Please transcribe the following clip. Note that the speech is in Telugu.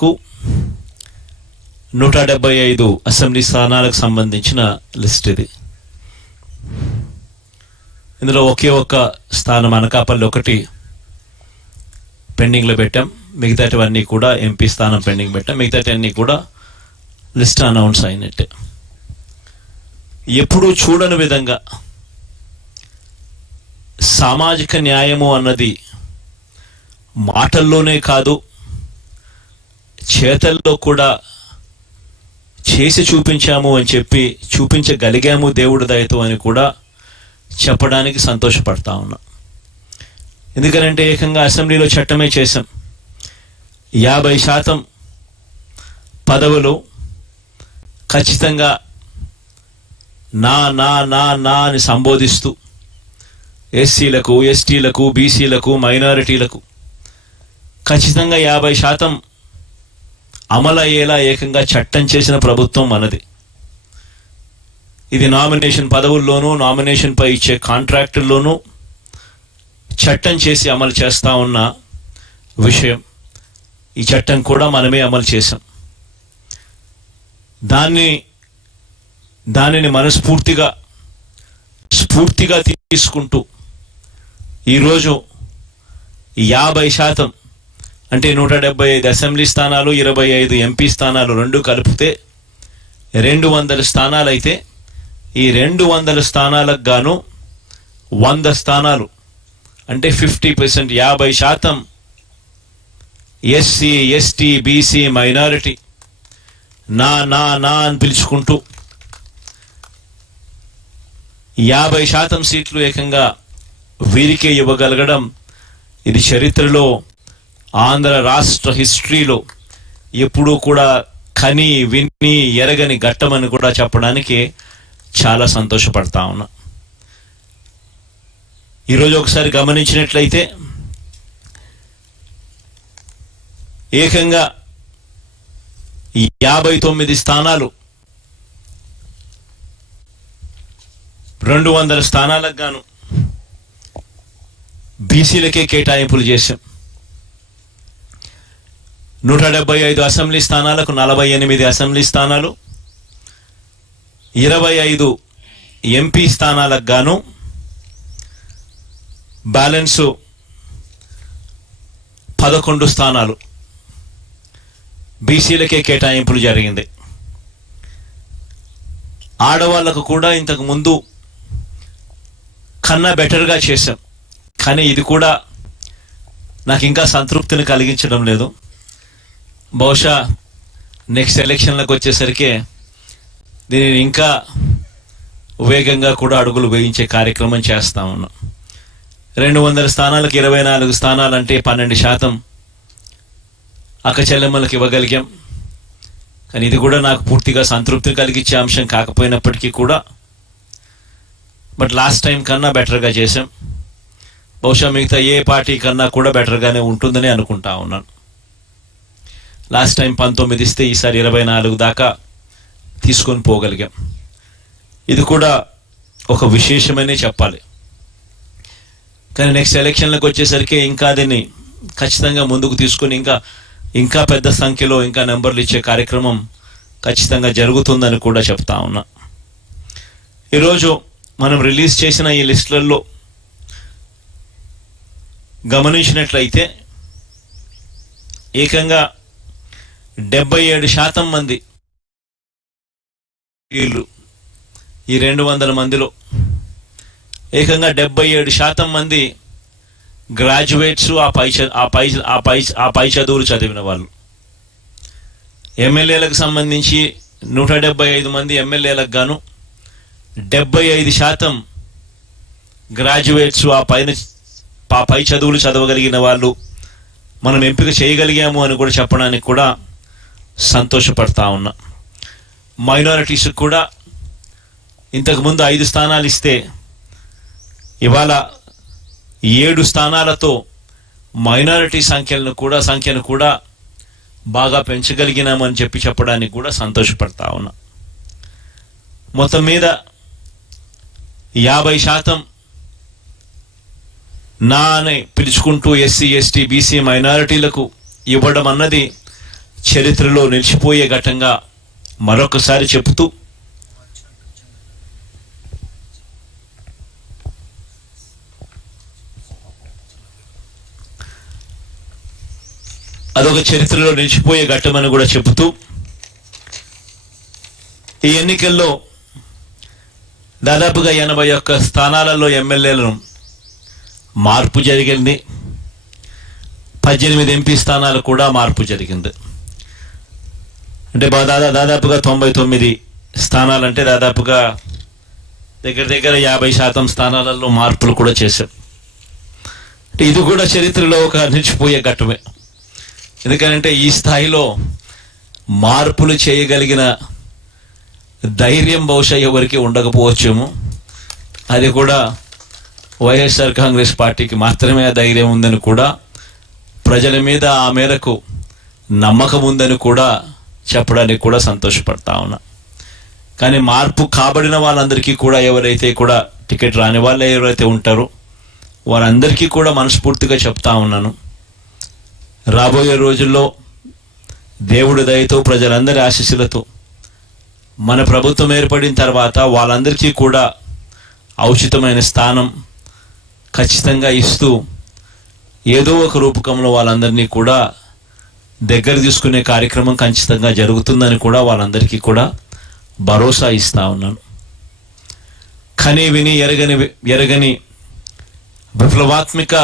175 అసెంబ్లీ స్థానాలకు సంబంధించిన లిస్ట్ ఇది. ఇందులో ఒకే ఒక్క స్థానం అనకాపల్లి ఒకటి పెండింగ్లో పెట్టాం. మిగతాటివన్నీ కూడా ఎంపీ స్థానం పెండింగ్ పెట్టాం. మిగతాటివన్నీ కూడా లిస్ట్ అనౌన్స్ అయినట్టే. ఎప్పుడూ చూడని విధంగా సామాజిక న్యాయము అన్నది మాటల్లోనే కాదు, చేతల్లో కూడా చేసి చూపించాము అని చెప్పి, చూపించగలిగాము దేవుడి దయతో అని కూడా చెప్పడానికి సంతోషపడతా ఉన్నా. ఎందుకనంటే ఏకంగా అసెంబ్లీలో చట్టమే చేశాం. 50% పదవులు ఖచ్చితంగా నా నా నా నా అని సంబోధిస్తూ ఎస్సీలకు, ఎస్టీలకు, బీసీలకు, మైనారిటీలకు ఖచ్చితంగా 50% అమలయ్యేలా ఏకంగా చట్టం చేసిన ప్రభుత్వం మనది. ఇది నామినేషన్ పదవుల్లోనూ, నామినేషన్ పై ఇచ్చే కాంట్రాక్టుల్లోనూ చట్టం చేసి అమలు చేస్తా ఉన్న విషయం. ఈ చట్టం కూడా మనమే అమలు చేశాం. దానిని మనస్ఫూర్తిగా స్ఫూర్తిగా తీసుకుంటూ ఈరోజు 50% అంటే 175 అసెంబ్లీ స్థానాలు, 25 ఎంపీ స్థానాలు రెండు కలిపితే 200 స్థానాలు అయితే, ఈ 200 స్థానాలకు గాను 100 స్థానాలు అంటే 50%, 50% ఎస్సీ, ఎస్టీ, బీసీ, మైనారిటీ నా నా నా అని పిలుచుకుంటూ 50% సీట్లు ఏకంగా వీరికే ఇవ్వగలగడం ఇది చరిత్రలో, ఆంధ్ర రాష్ట్ర హిస్టరీలో ఎప్పుడూ కూడా కని విని ఎరగని ఘట్టమని కూడా చెప్పడానికి చాలా సంతోషపడతా ఉన్నా. ఈరోజు ఒకసారి గమనించినట్లయితే ఏకంగా 59 స్థానాలు 200 స్థానాలకు గాను బీసీలకే కేటాయింపులు చేశాం. 175 అసెంబ్లీ స్థానాలకు 48 అసెంబ్లీ స్థానాలు, 25 ఎంపీ స్థానాలకు గాను బ్యాలెన్సు 11 స్థానాలు బీసీలకే కేటాయింపులు జరిగింది. ఆడవాళ్లకు కూడా ఇంతకు ముందు కన్నా బెటర్గా చేశాం. కానీ ఇది కూడా నాకు ఇంకా సంతృప్తిని కలిగించడం లేదు. బహుశా నెక్స్ట్ ఎలక్షన్లకు వచ్చేసరికి దీనిని ఇంకా వేగంగా కూడా అడుగులు వేయించే కార్యక్రమం చేస్తా ఉన్నాం. 200 స్థానాలకు 24 స్థానాలంటే 12% అక్క చెల్లెమ్మలకు ఇవ్వగలిగాం. కానీ ఇది కూడా నాకు పూర్తిగా సంతృప్తిని కలిగించే అంశం కాకపోయినప్పటికీ కూడా బట్ లాస్ట్ టైం కన్నా బెటర్గా చేశాం. బహుశా మిగతా ఏ పార్టీ కన్నా కూడా బెటర్గానే ఉంటుందని అనుకుంటా ఉన్నాను. లాస్ట్ టైం 19 ఇస్తే ఈసారి 24 దాకా తీసుకొని పోగలిగాం. ఇది కూడా ఒక విశేషమనే చెప్పాలి. కానీ నెక్స్ట్ ఎలక్షన్లకు వచ్చేసరికి ఇంకా దీన్ని ఖచ్చితంగా ముందుకు తీసుకుని ఇంకా పెద్ద సంఖ్యలో ఇంకా నెంబర్లు ఇచ్చే కార్యక్రమం ఖచ్చితంగా జరుగుతుందని కూడా చెప్తా ఉన్నా. ఈరోజు మనం రిలీజ్ చేసిన ఈ లిస్టులలో గమనించినట్లయితే ఏకంగా 77% మంది వీళ్ళు ఈ 200 మందిలో ఏకంగా 77% మంది గ్రాడ్యుయేట్స్, ఆ పై చదువులు చదివిన వాళ్ళు. ఎమ్మెల్యేలకు సంబంధించి 175 మంది ఎమ్మెల్యేలకు గాను 75% గ్రాడ్యుయేట్స్, ఆ పై చదువులు చదవగలిగిన వాళ్ళు మనం ఎంపిక చేయగలిగాము అని కూడా చెప్పడానికి కూడా సంతోషపడతా ఉన్నా. మైనారిటీస్ కూడా ఇంతకుముందు 5 స్థానాలు ఇస్తే ఇవాళ 7 స్థానాలతో మైనారిటీ సంఖ్యను కూడా బాగా పెంచగలిగినామని చెప్పడానికి కూడా సంతోషపడతా ఉన్నా. మొత్తం మీద 50% నా అని పిలుచుకుంటూ ఎస్సీ, ఎస్టీ, బీసీ, మైనారిటీలకు ఇవ్వడం అన్నది చరిత్రలో నిలిచిపోయే ఘట్టంగా మరొకసారి చెబుతూ అదొక చరిత్రలో నిలిచిపోయే ఘట్టమని కూడా చెబుతూ ఈ ఎన్నికల్లో దాదాపుగా 81 స్థానాలలో ఎమ్మెల్యేలను మార్పు జరిగింది. 18 ఎంపీ స్థానాలు కూడా మార్పు జరిగింది. అంటే దాదాపుగా 99 స్థానాలంటే దాదాపుగా దగ్గర 50% స్థానాలలో మార్పులు కూడా చేశారు. అంటే ఇది కూడా చరిత్రలో ఒక నిలిచిపోయే ఘట్టమే. ఎందుకంటే ఈ స్థాయిలో మార్పులు చేయగలిగిన ధైర్యం బహుశా ఎవరికి ఉండకపోవచ్చేమో. అది కూడా వైఎస్ఆర్ కాంగ్రెస్ పార్టీకి మాత్రమే ఆ ధైర్యం ఉందని కూడా, ప్రజల మీద ఆ మేరకు నమ్మకం ఉందని కూడా చెప్పడానికి కూడా సంతోషపడతా ఉన్నా. కానీ మార్పు కాబడిన వాళ్ళందరికీ కూడా, ఎవరైతే కూడా టికెట్ రాని వాళ్ళు ఎవరైతే ఉంటారో వారందరికీ కూడా మనస్ఫూర్తిగా చెప్తా ఉన్నాను, రాబోయే రోజుల్లో దేవుడి దయతో ప్రజలందరి ఆశీస్సులతో మన ప్రభుత్వం ఏర్పడిన తర్వాత వాళ్ళందరికీ కూడా ఔచితమైన స్థానం ఖచ్చితంగా ఇస్తూ ఏదో ఒక రూపకంలో వాళ్ళందరినీ కూడా దగ్గర తీసుకునే కార్యక్రమం ఖచ్చితంగా జరుగుతుందని కూడా వాళ్ళందరికీ కూడా భరోసా ఇస్తా ఉన్నాను. కని విని ఎరగని విప్లవాత్మక